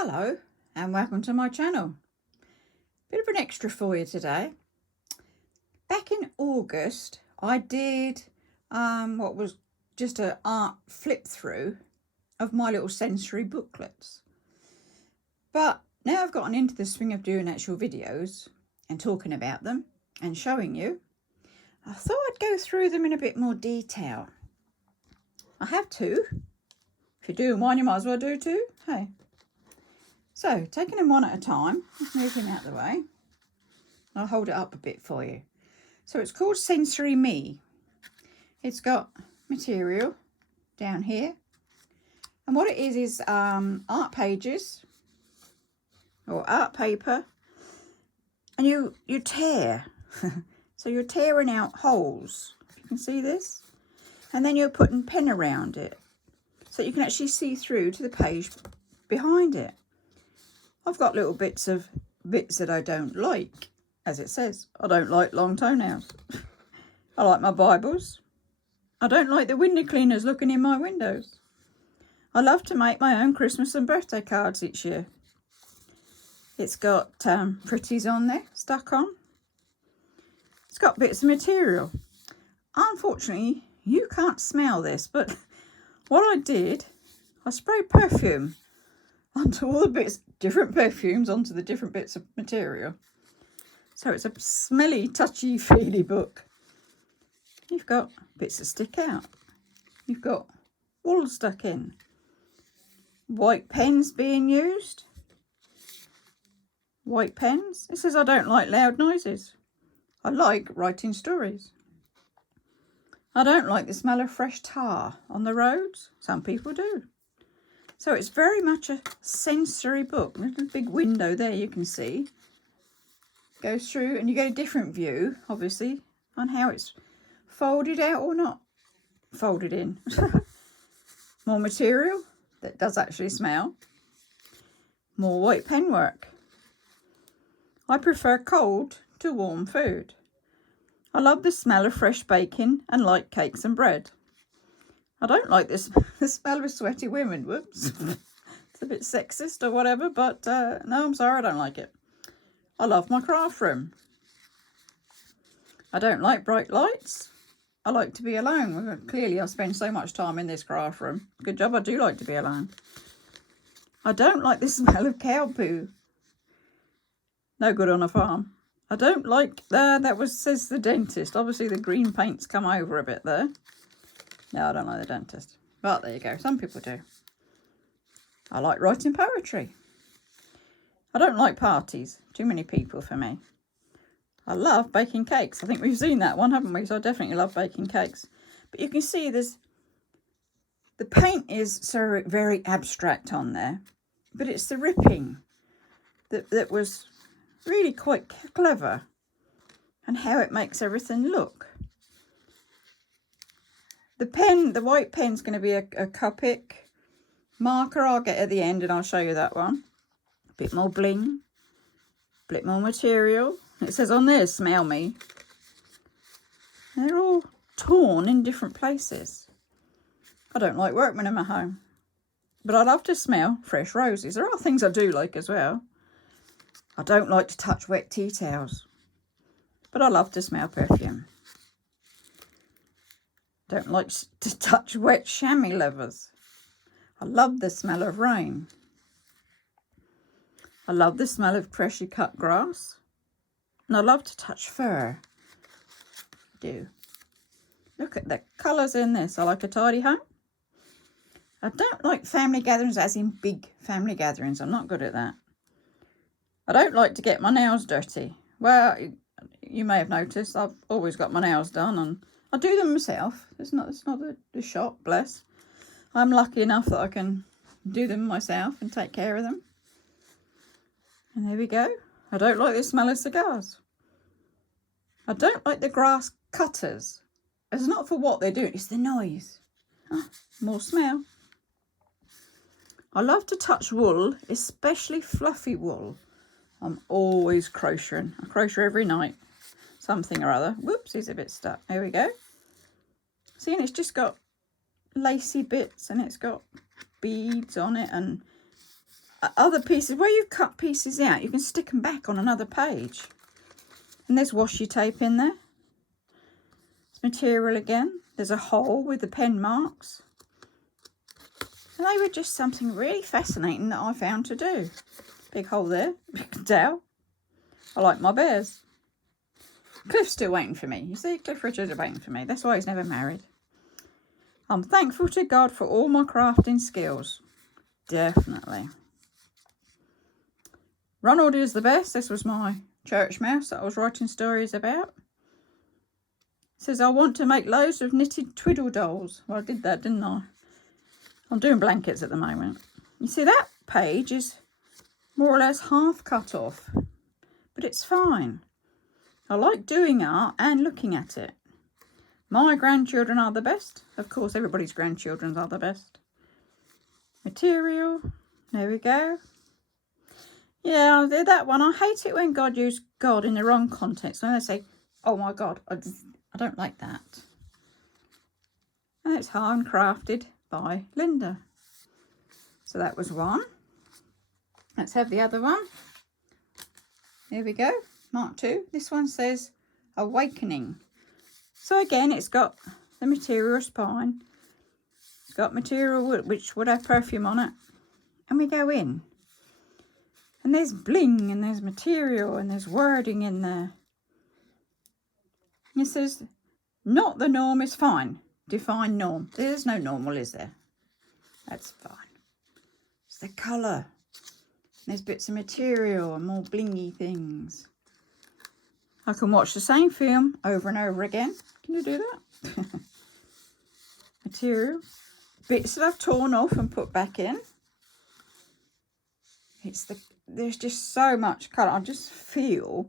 Hello and welcome to my channel. Bit of an extra for you today. Back in August I did what was just an art flip through of my little sensory booklets. But now I've gotten into the swing of doing actual videos and talking about them and showing you, I thought I'd go through them in a bit more detail. I have two. If you're doing one you might as well do two. Hey. So, taking them one at a time, let's move him out of the way. I'll hold it up a bit for you. So it's called Sensory Me. It's got material down here. And what it is art pages or art paper. And you tear. So you're tearing out holes. You can see this. And then you're putting pen around it. So you can actually see through to the page behind it. I've got little bits that I don't like, as it says. I don't like long toenails. I like my Bibles. I don't like the window cleaners looking in my windows. I love to make my own Christmas and birthday cards each year. It's got pretties on there, stuck on. It's got bits of material. Unfortunately, you can't smell this, but what I did, I sprayed perfume onto all the bits, different perfumes onto the different bits of material. So it's a smelly, touchy-feely book. You've got bits that stick out. You've got wool stuck in. White pens being used. White pens. It says I don't like loud noises. I like writing stories. I don't like the smell of fresh tar on the roads. Some people do. So it's very much a sensory book. There's a big window there you can see. Goes through and you get a different view, obviously, on how it's folded out or not folded in. More material that does actually smell. More white pen work. I prefer cold to warm food. I love the smell of fresh baking and light cakes and bread. I don't like the smell of sweaty women. Whoops. It's a bit sexist or whatever, but no, I'm sorry, I don't like it. I love my craft room. I don't like bright lights. I like to be alone. Clearly, I spend so much time in this craft room. Good job, I do like to be alone. I don't like the smell of cow poo. No good on a farm. I don't like, says the dentist. Obviously, the green paint's come over a bit there. No, I don't like the dentist. But there you go. Some people do. I like writing poetry. I don't like parties. Too many people for me. I love baking cakes. I think we've seen that one, haven't we? So I definitely love baking cakes. But you can see the paint is so very abstract on there. But it's the ripping that was really quite clever. And how it makes everything look. The white pen's going to be a Copic marker I'll get at the end and I'll show you that one. A bit more bling, a bit more material. It says on there, smell me. And they're all torn in different places. I don't like workmen in my home, but I love to smell fresh roses. There are things I do like as well. I don't like to touch wet tea towels, but I love to smell perfume. Don't like to touch wet chamois leathers. I love the smell of rain. I love the smell of freshly cut grass. And I love to touch fur. I do. Look at the colours in this. I like a tidy home. I don't like family gatherings as in big family gatherings. I'm not good at that. I don't like to get my nails dirty. Well, you may have noticed I've always got my nails done and I do them myself. It's not the shop, bless. I'm lucky enough that I can do them myself and take care of them. And there we go. I don't like the smell of cigars. I don't like the grass cutters. It's not for what they're doing, it's the noise. More smell. I love to touch wool, especially fluffy wool. I'm always crocheting. I crochet every night. Something or other. Whoops, he's a bit stuck. There we go. See, and it's just got lacy bits and it's got beads on it and other pieces, where you've cut pieces out, you can stick them back on another page. And there's washi tape in there. It's material again. There's a hole with the pen marks. And they were just something really fascinating that I found to do. Big hole there, you can tell. I like my bears. Cliff's still waiting for me. You see, Cliff Richards is waiting for me. That's why he's never married. I'm thankful to God for all my crafting skills. Definitely. Ronald is the best. This was my church mouse that I was writing stories about. It says, I want to make loads of knitted twiddle dolls. Well, I did that, didn't I? I'm doing blankets at the moment. You see, that page is more or less half cut off, but it's fine. I like doing art and looking at it. My grandchildren are the best. Of course, everybody's grandchildren are the best. Material. There we go. Yeah, I did that one. I hate it when God used God in the wrong context. When they say, oh my God, I don't like that. And it's handcrafted by Linda. So that was one. Let's have the other one. Here we go. Mark 2. This one says Awakening. So again, it's got the material spine. It's got material which would have perfume on it. And we go in. And there's bling and there's material and there's wording in there. It says, not the norm is fine. Define norm. There's no normal, is there? That's fine. It's the colour. There's bits of material and more blingy things. I can watch the same film over and over again. Can you do that? Material. Bits that I've torn off and put back in. There's just so much colour. I just feel,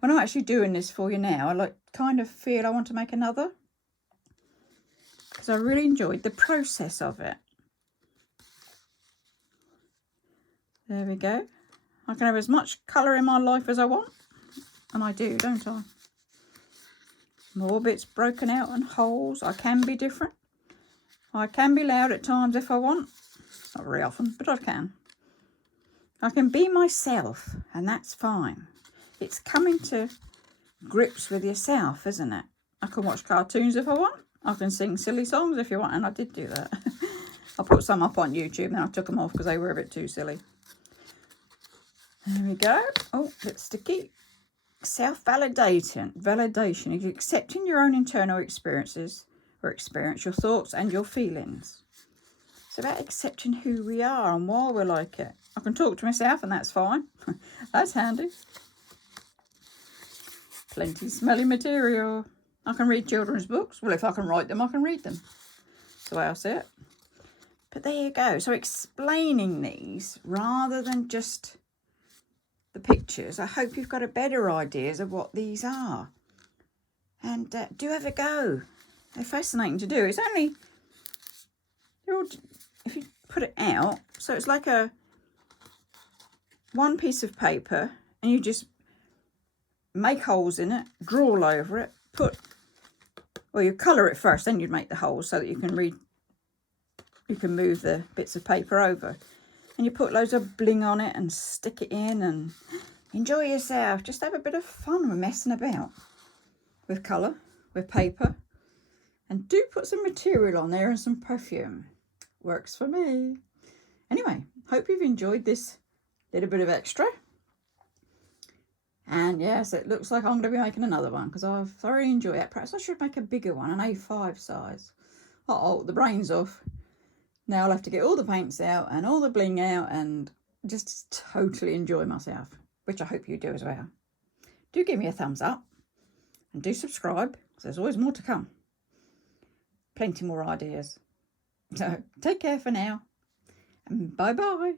when I'm actually doing this for you now, I kind of feel I want to make another. Because I really enjoyed the process of it. There we go. I can have as much colour in my life as I want. And I do, don't I? More bits broken out and holes. I can be different. I can be loud at times if I want. Not very often, but I can. I can be myself, and that's fine. It's coming to grips with yourself, isn't it? I can watch cartoons if I want. I can sing silly songs if you want, and I did do that. I put some up on YouTube, and then I took them off because they were a bit too silly. There we go. Oh, a bit sticky. Self-validation. Validation is accepting your own internal experiences, or experience your thoughts and your feelings. It's about accepting who we are and why we're like it. I can talk to myself and that's fine. That's handy. Plenty smelly material. I can read children's books. Well, if I can write them, I can read them. That's the way I see it. But there you go. So explaining these rather than just the pictures, I hope you've got a better ideas of what these are. And do have a go. They're fascinating to do. It's only, if you put it out, so it's like one piece of paper, and you just make holes in it, draw all over it, you colour it first, then you'd make the holes so that you can move the bits of paper over. And you put loads of bling on it and stick it in and enjoy yourself. Just have a bit of fun with messing about with colour, with paper. And do put some material on there and some perfume. Works for me. Anyway, hope you've enjoyed this little bit of extra. And yes, it looks like I'm going to be making another one because I've thoroughly enjoyed it. Perhaps I should make a bigger one, an A5 size. Uh-oh, the brain's off. Now I'll have to get all the paints out and all the bling out and just totally enjoy myself, which I hope you do as well. Do give me a thumbs up and do subscribe because there's always more to come. Plenty more ideas. So take care for now and bye-bye.